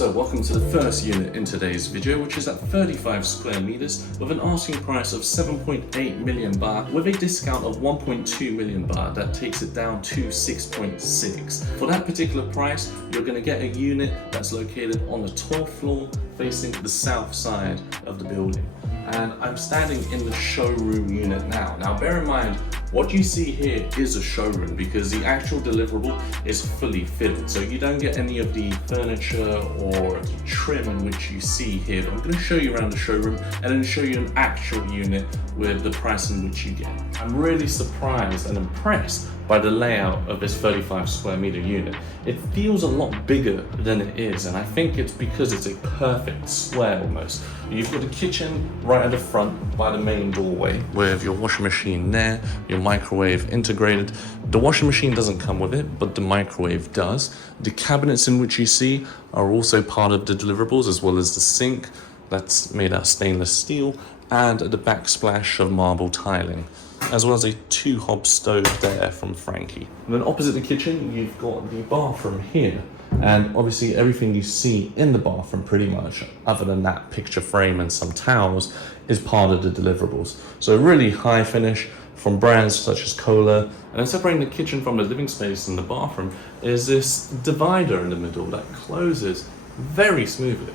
So welcome to the first unit in today's video, which is at 35 square meters with an asking price of 7.8 million baht with a discount of 1.2 million baht. That takes it down to 6.6. For that particular price, you're going to get a unit that's located on the 12th floor facing the south side of the building. And I'm standing in the showroom unit now. Now bear in mind, what you see here is a showroom because the actual deliverable is fully fitted. So you don't get any of the furniture or the trim in which you see here. But I'm going to show you around the showroom and then show you an actual unit with the price in which you get. I'm really surprised and impressed by the layout of this 35 square meter unit. It feels a lot bigger than it is, and I think it's because it's a perfect square almost. You've got a kitchen right at the front by the main doorway with your washing machine there, your microwave integrated. The washing machine doesn't come with it, but the microwave does. The cabinets in which you see are also part of the deliverables, as well as the sink that's made out of stainless steel and the backsplash of marble tiling, as well as a 2-hob stove there from Frankie. And then opposite the kitchen, you've got the bathroom here. And obviously everything you see in the bathroom pretty much, other than that picture frame and some towels, is part of the deliverables. So really high finish from brands such as Condo. And then separating the kitchen from the living space and the bathroom is this divider in the middle that closes very smoothly.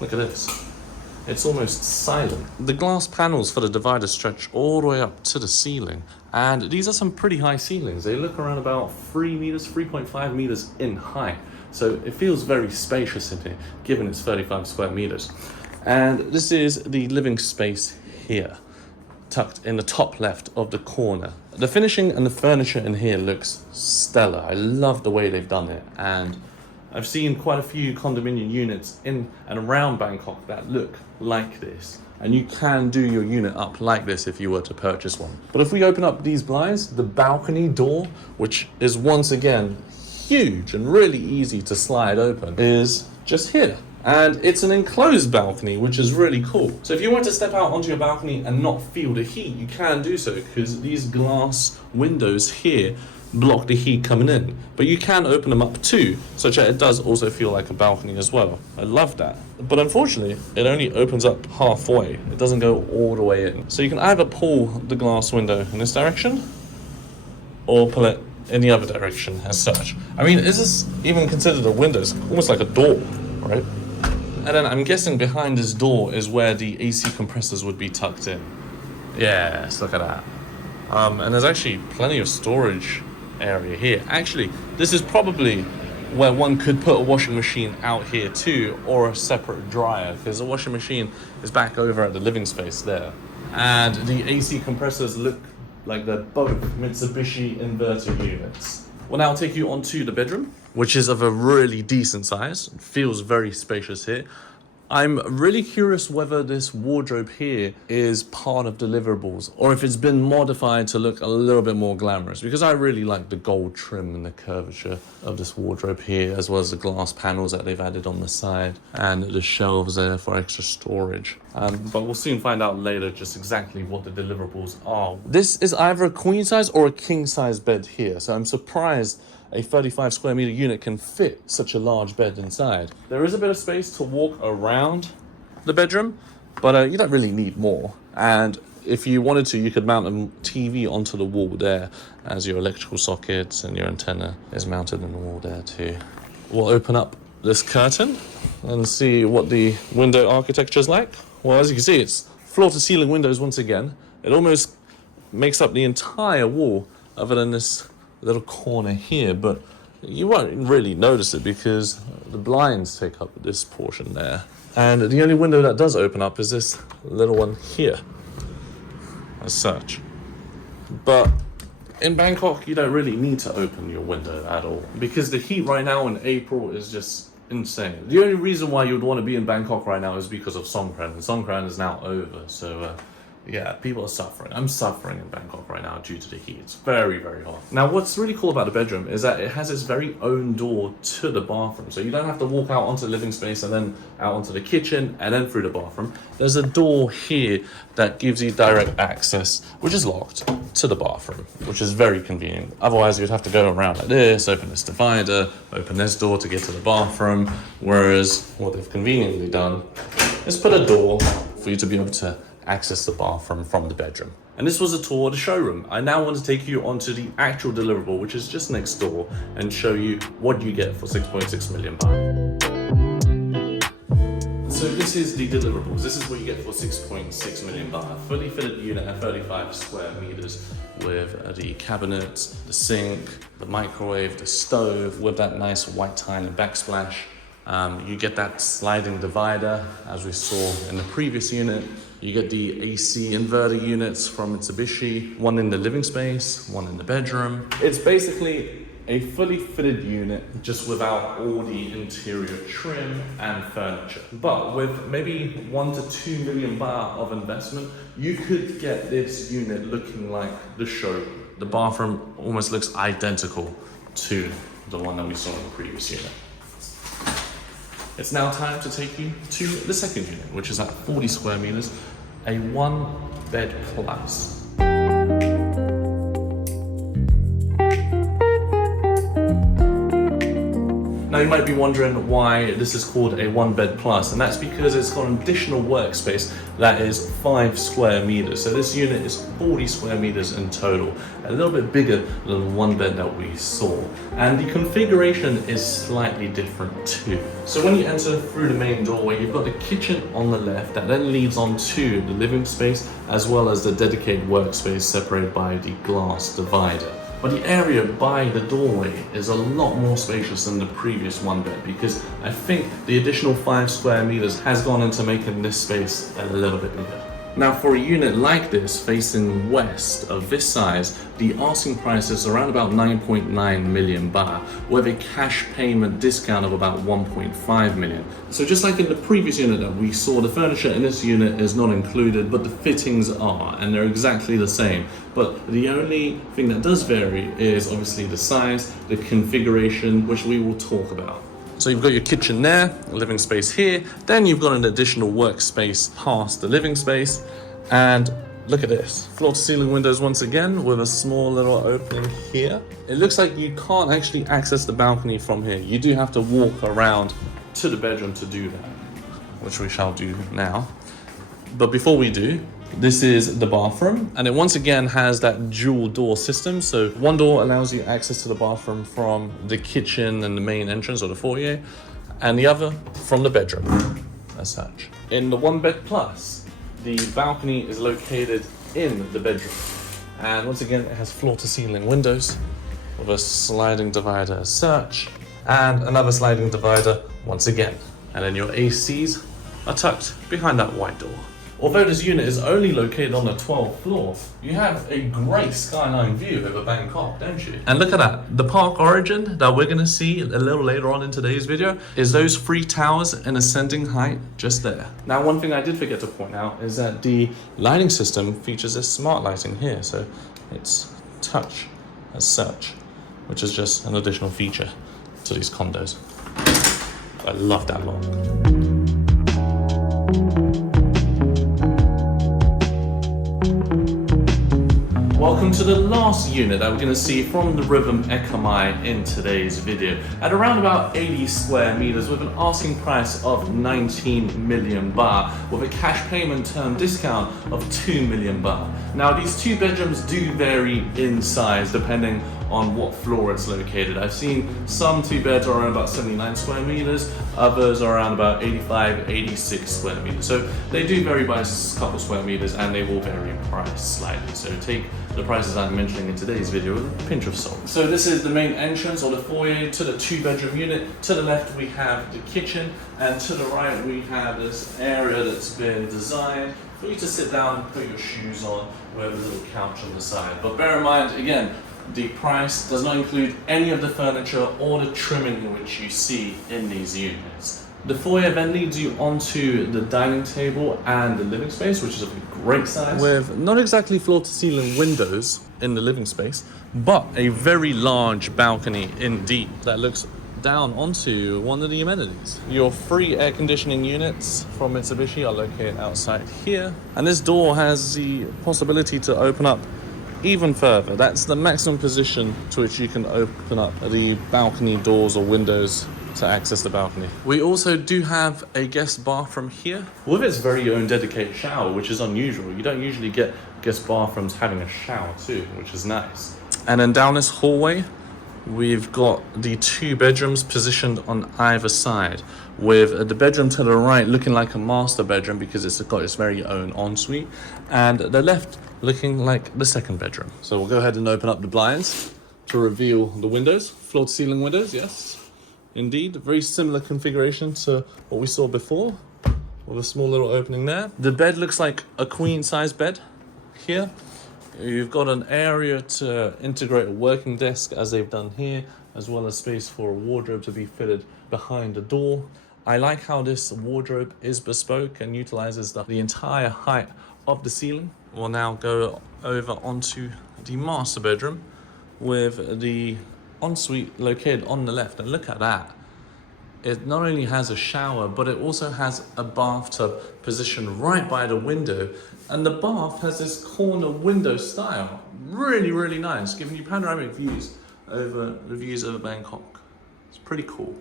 Look at this. It's almost silent. The glass panels for the divider stretch all the way up to the ceiling. And these are some pretty high ceilings. They look around about 3 meters, 3.5 meters in height. So it feels very spacious in here, given it's 35 square meters. And this is the living space here, tucked in the top left of the corner. The finishing and the furniture in here looks stellar. I love the way they've done it. And I've seen quite a few condominium units in and around Bangkok that look like this. And you can do your unit up like this if you were to purchase one. But if we open up these blinds, the balcony door, which is once again huge and really easy to slide open, is just here. And it's an enclosed balcony, which is really cool. So if you want to step out onto your balcony and not feel the heat, you can do so because these glass windows here block the heat coming in, but you can open them up too, such that it does also feel like a balcony as well. I love that. But unfortunately, it only opens up halfway. It doesn't go all the way in. So you can either pull the glass window in this direction or pull it in the other direction as such. I mean, is this even considered a window? It's almost like a door, right? And then I'm guessing behind this door is where the AC compressors would be tucked in. Yes, look at that. And there's actually plenty of storage area here. Actually, this is probably where one could put a washing machine out here too, or a separate dryer, because the washing machine is back over at the living space there. And the AC compressors look like they're both Mitsubishi inverter units. Well, now I'll take you onto the bedroom, which is of a really decent size. It feels very spacious here. I'm really curious whether this wardrobe here is part of deliverables or if it's been modified to look a little bit more glamorous, because I really like the gold trim and the curvature of this wardrobe here, as well as the glass panels that they've added on the side and the shelves there for extra storage. But we'll soon find out later just exactly what the deliverables are. This is either a queen size or a king size bed here, so I'm surprised a 35 square meter unit can fit such a large bed inside. There is a bit of space to walk around the bedroom, but you don't really need more. And if you wanted to, you could mount a TV onto the wall there, as your electrical sockets and your antenna is mounted in the wall there too. We'll open up this curtain and see what the window architecture is like. Well, as you can see, it's floor to ceiling windows once again. It almost makes up the entire wall, other than this little corner here, but you won't really notice it because the blinds take up this portion there. And the only window that does open up is this little one here, as such. But in Bangkok, you don't really need to open your window at all, because the heat right now in April is just insane. The only reason why you would want to be in Bangkok right now is because of Songkran, and Songkran is now over, so Yeah, people are suffering. I'm suffering in Bangkok right now due to the heat. It's very, very hot. Now, what's really cool about the bedroom is that it has its very own door to the bathroom. So you don't have to walk out onto the living space and then out onto the kitchen and then through the bathroom. There's a door here that gives you direct access, which is locked, to the bathroom, which is very convenient. Otherwise, you'd have to go around like this, open this divider, open this door to get to the bathroom. Whereas what they've conveniently done is put a door for you to be able to access the bathroom from the bedroom. And this was a tour of the showroom. I now want to take you onto the actual deliverable, which is just next door, and show you what you get for 6.6 million baht. So this is the deliverables. This is what you get for 6.6 million baht. Fully fitted unit at 35 square meters with the cabinets, the sink, the microwave, the stove with that nice white tile and backsplash. You get that sliding divider, as we saw in the previous unit. You get the AC inverter units from Mitsubishi, one in the living space, one in the bedroom. It's basically a fully fitted unit, just without all the interior trim and furniture. But with maybe 1 to 2 million baht of investment, you could get this unit looking like the showroom. The bathroom almost looks identical to the one that we saw in the previous unit. It's now time to take you to the second unit, which is at 40 square meters, a 1-bed plus. Now you might be wondering why this is called a 1-bed plus, and that's because it's got an additional workspace that is 5 square meters. So this unit is 40 square meters in total, a little bit bigger than the 1 bed that we saw. And the configuration is slightly different too. So when you enter through the main doorway, you've got the kitchen on the left that then leads on to the living space, as well as the dedicated workspace separated by the glass divider. But the area by the doorway is a lot more spacious than the previous 1 bed, because I think the additional 5 square meters has gone into making this space a little bit bigger. Now, for a unit like this facing west of this size, the asking price is around about 9.9 million baht, with a cash payment discount of about 1.5 million. So just like in the previous unit that we saw, the furniture in this unit is not included, but the fittings are, and they're exactly the same. But the only thing that does vary is obviously the size, the configuration, which we will talk about. So you've got your kitchen there, a living space here, then you've got an additional workspace past the living space, and look at this. Floor to ceiling windows once again with a small little opening here. It looks like you can't actually access the balcony from here. You do have to walk around to the bedroom to do that, which we shall do now. But before we do, this is the bathroom, and it once again has that dual door system. So one door allows you access to the bathroom from the kitchen and the main entrance or the foyer, and the other from the bedroom as such. In the 1 bed plus, the balcony is located in the bedroom, and once again it has floor to ceiling windows with a sliding divider as such, and another sliding divider once again, and then your ACs are tucked behind that white door. Although this unit is only located on the 12th floor, you have a great skyline view over Bangkok, don't you? And look at that. The park origin that we're going to see a little later on in today's video is those 3 towers in ascending height just there. Now, one thing I did forget to point out is that the lighting system features this smart lighting here. So it's touch as such, which is just an additional feature to these condos. I love that look. Welcome to the last unit that we're going to see from the Rhythm Ekkamai in today's video, at around about 80 square meters with an asking price of 19 million baht with a cash payment term discount of 2 million baht. Now, these 2 bedrooms do vary in size depending on what floor it's located. I've seen some 2 beds are around about 79 square meters, others are around about 85, 86 square meters. So they do vary by a couple square meters, and they will vary in price slightly. So take the prices I'm mentioning in today's video with a pinch of salt. So this is the main entrance or the foyer to the 2 bedroom unit. To the left we have the kitchen, and to the right we have this area that's been designed for you to sit down and put your shoes on with a little couch on the side. But bear in mind, again, the price does not include any of the furniture or the trimming which you see in these units. The foyer then leads you onto the dining table and the living space, which is a great size. With not exactly floor-to-ceiling windows in the living space, but a very large balcony indeed that looks down onto one of the amenities. Your 3 air conditioning units from Mitsubishi are located outside here. And this door has the possibility to open up even further. That's the maximum position to which you can open up the balcony doors or windows to access the balcony. We also do have a guest bathroom here with its very own dedicated shower, which is unusual. You don't usually get guest bathrooms having a shower too, which is nice. And then down this hallway, we've got the 2 bedrooms positioned on either side, with the bedroom to the right looking like a master bedroom because it's got its very own ensuite, and the left looking like the second bedroom. So we'll go ahead and open up the blinds to reveal the windows, floor to ceiling windows, yes, indeed. Very similar configuration to what we saw before, with a small little opening there. The bed looks like a queen size bed here. You've got an area to integrate a working desk, as they've done here, as well as space for a wardrobe to be fitted behind the door. I like how this wardrobe is bespoke and utilizes the entire height of the ceiling. We'll now go over onto the master bedroom with the ensuite located on the left. And look at that. It not only has a shower, but it also has a bathtub positioned right by the window. And the bath has this corner window style. Really, really nice, giving you panoramic views over Bangkok. It's pretty cool.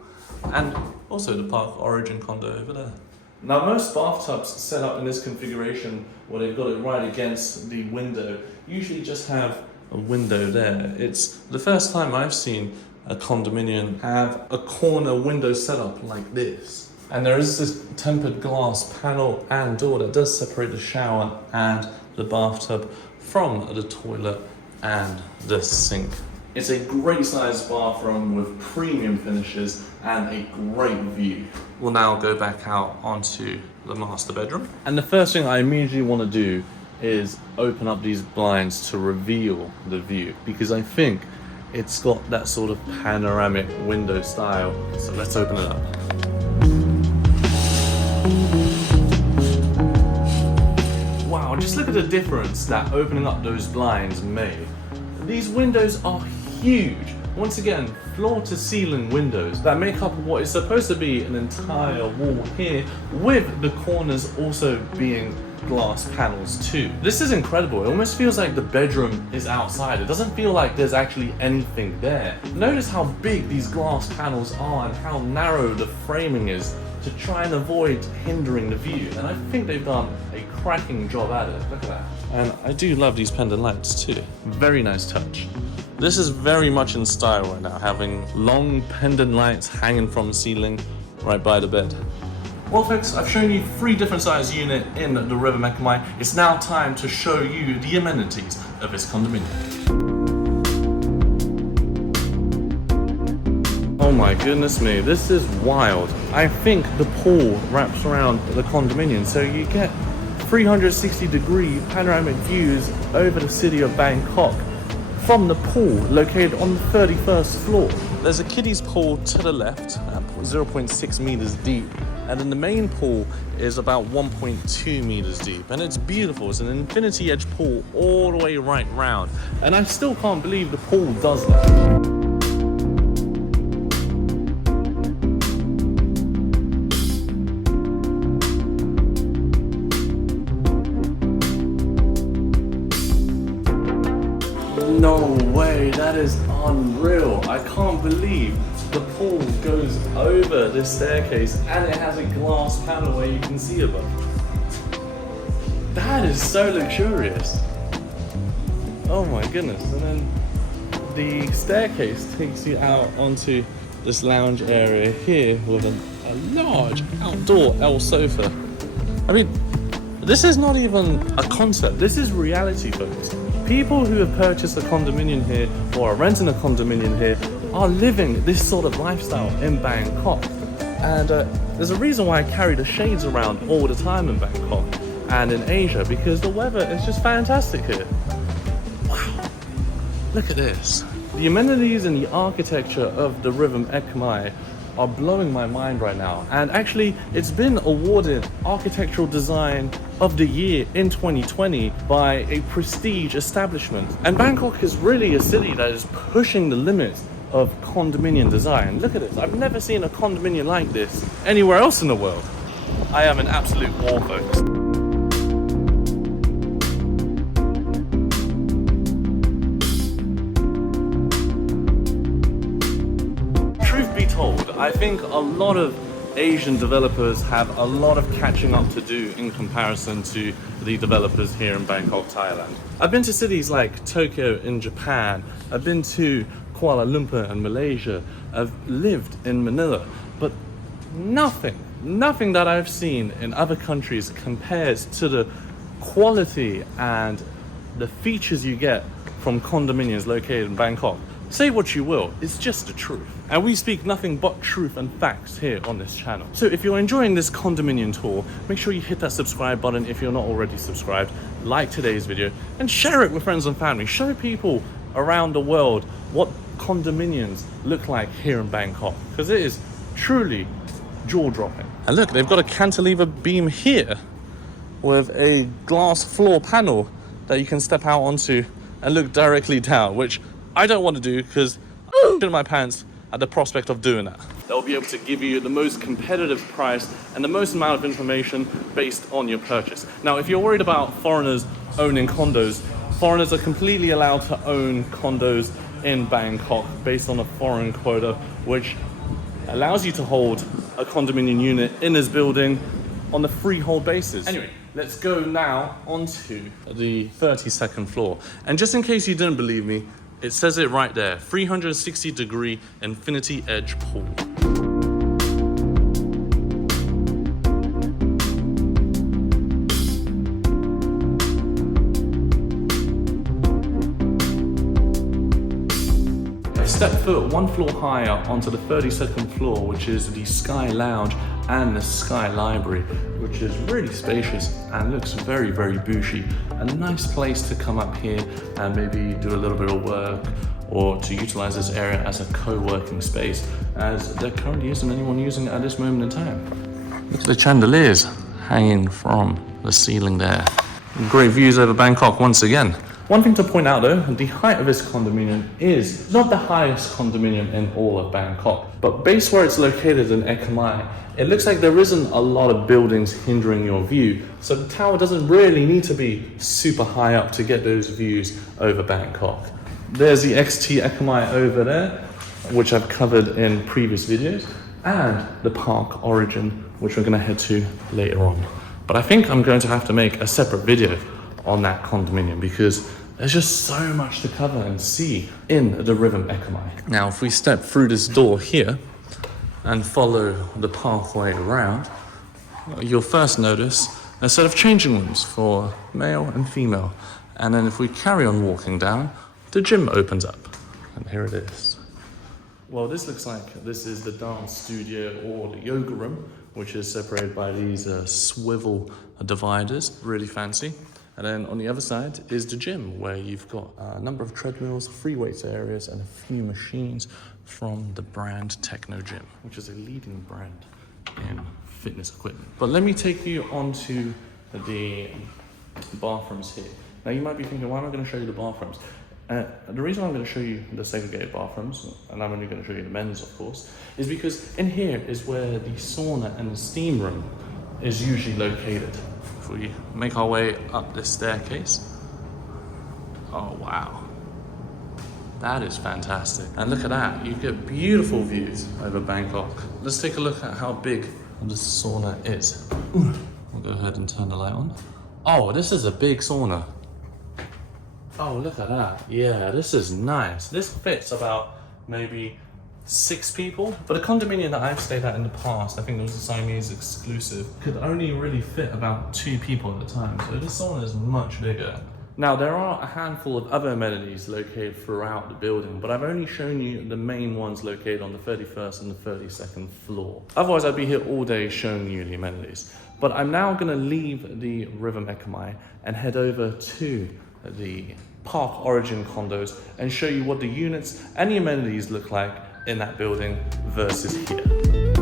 And also the Park Origin condo over there. Now, most bathtubs set up in this configuration, where they've got it right against the window, usually just have a window there. It's the first time I've seen a condominium have a corner window setup like this. And there is this tempered glass panel and door that does separate the shower and the bathtub from the toilet and the sink. It's a great sized bathroom with premium finishes and a great view. We'll now go back out onto the master bedroom. And the first thing I immediately want to do is open up these blinds to reveal the view, because I think it's got that sort of panoramic window style. So let's open it up. Wow, just look at the difference that opening up those blinds made. These windows are huge. Once again, floor to ceiling windows that make up what is supposed to be an entire wall here, with the corners also being glass panels too. This is incredible. It almost feels like the bedroom is outside. It doesn't feel like there's actually anything there. Notice how big these glass panels are and how narrow the framing is to try and avoid hindering the view. And I think they've done a cracking job at it. Look at that. And I do love these pendant lights too. Very nice touch. This is very much in style right now, having long pendant lights hanging from the ceiling right by the bed. Well folks, I've shown you 3 different size units in the Rhythm Ekkamai. It's now time to show you the amenities of this condominium. Oh my goodness me, this is wild. I think the pool wraps around the condominium, so you get 360-degree panoramic views over the city of Bangkok from the pool located on the 31st floor. There's a kiddies pool to the left at 0.6 meters deep, and then the main pool is about 1.2 meters deep, and it's beautiful. It's an infinity edge pool all the way right round, and I still can't believe the pool does that. No way, that is unreal. I can't believe the pool goes over this staircase and it has a glass panel where you can see above. That is so luxurious. Oh my goodness. And then the staircase takes you out onto this lounge area here with a large outdoor L sofa. I mean, this is not even a concept, this is reality, folks. People who have purchased a condominium here or are renting a condominium here are living this sort of lifestyle in Bangkok. And there's a reason why I carry the shades around all the time in Bangkok and in Asia, because the weather is just fantastic here. Wow, look at this. The amenities and the architecture of the Rhythm Ekkamai are blowing my mind right now. And actually, it's been awarded Architectural Design of the Year in 2020 by a prestige establishment. And Bangkok is really a city that is pushing the limits of condominium design. Look at this. I've never seen a condominium like this anywhere else in the world. I am in absolute awe, folks. Truth be told, I think a lot of Asian developers have a lot of catching up to do in comparison to the developers here in Bangkok, Thailand. I've been to cities like Tokyo in Japan. I've been to Kuala Lumpur in Malaysia. I've lived in Manila, but nothing that I've seen in other countries compares to the quality and the features you get from condominiums located in Bangkok. Say what you will, it's just the truth. And we speak nothing but truth and facts here on this channel. So if you're enjoying this condominium tour, make sure you hit that subscribe button if you're not already subscribed, like today's video, and share it with friends and family. Show people around the world what condominiums look like here in Bangkok, because it is truly jaw-dropping. And look, they've got a cantilever beam here with a glass floor panel that you can step out onto and look directly down, which I don't want to do because I'm in my pants at the prospect of doing that. They'll be able to give you the most competitive price and the most amount of information based on your purchase. Now, if you're worried about foreigners owning condos, foreigners are completely allowed to own condos in Bangkok based on a foreign quota, which allows you to hold a condominium unit in this building on a freehold basis. Anyway, let's go now onto the 32nd floor. And just in case you didn't believe me, it says it right there, 360-degree infinity edge pool. Step foot one floor higher onto the 32nd floor, which is the Sky Lounge and the Sky Library, which is really spacious and looks very, very bougie. A nice place to come up here and maybe do a little bit of work or to utilize this area as a co-working space, as there currently isn't anyone using it at this moment in time. Look at the chandeliers hanging from the ceiling there. Great views over Bangkok once again. One thing to point out though, the height of this condominium is not the highest condominium in all of Bangkok, but based where it's located in Ekkamai, it looks like there isn't a lot of buildings hindering your view, so the tower doesn't really need to be super high up to get those views over Bangkok. There's the XT Ekkamai over there, which I've covered in previous videos, and the Park Origin, which we're going to head to later on. But I think I'm going to have to make a separate video on that condominium because there's just so much to cover and see in the Rhythm Ekkamai. Now, if we step through this door here and follow the pathway around, you'll first notice a set of changing rooms for male and female. And then if we carry on walking down, the gym opens up. And here it is. Well, this looks like this is the dance studio or the yoga room, which is separated by these swivel dividers, really fancy. And then on the other side is the gym, where you've got a number of treadmills, free weights areas, and a few machines from the brand Techno Gym, which is a leading brand in fitness equipment. But let me take you onto the bathrooms here. Now you might be thinking, why am I going to show you the bathrooms? The reason I'm going to show you the segregated bathrooms, and I'm only going to show you the men's, of course, is because in here is where the sauna and the steam room is usually located. If we make our way up this staircase, oh wow, that is fantastic. And look at that, you get beautiful views over Bangkok. Let's take a look at how big the sauna is. We'll go ahead and turn the light on. Oh, this is a big sauna. Oh, look at that. Yeah, this is nice. This fits about maybe 6 people, but a condominium that I've stayed at in the past, I think it was a Siamese exclusive, could only really fit about 2 people at a time, so this sauna is much bigger. Now, there are a handful of other amenities located throughout the building, but I've only shown you the main ones located on the 31st and the 32nd floor. Otherwise, I'd be here all day showing you the amenities. But I'm now going to leave the Rhythm Ekkamai and head over to the Park Origin condos and show you what the units and the amenities look like in that building versus here.